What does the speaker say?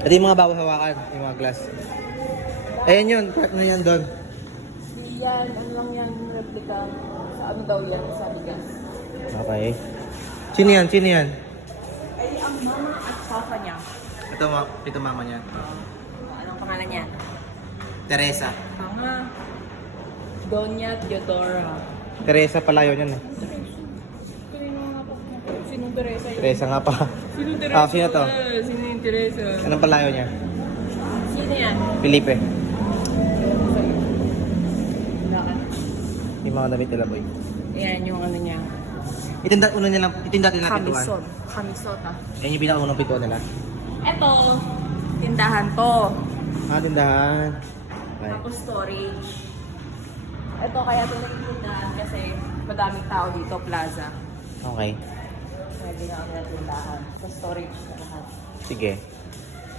Ito yung mga bawal hawakan, yung mga glass. Ayan yun, part na yan doon. Yan, ano lang yan, replica. Sa ano daw yan, sa bigas. Okay. Sino yan? Sino yan? Ay, ang mama at papa niya. Ito mama niya. Anong pangalan niya? Teresa. Mama. Doña Teodora. Teresa pala yun yan eh. Sinong Teresa yun? Teresa nga pa. Sinong Teresa? Ah, sino to? Sino yung Teresa? Anong palayo niya? Sino yan? Felipe. Bakit? Yung mga damit nila boy. Ayan yung ano niya. Ito yung dati na pintuan. Camisot. Camisot ah. Yan yung pinakaunang pintuan nila. Eto, tindahan to. Ah, tindahan. Okay. Tapos storage. Ito kaya ito naging tindahan kasi madaming tao dito, plaza. Okay. Kaya ginawa nila tindahan. Sa storage na lahat. Sige.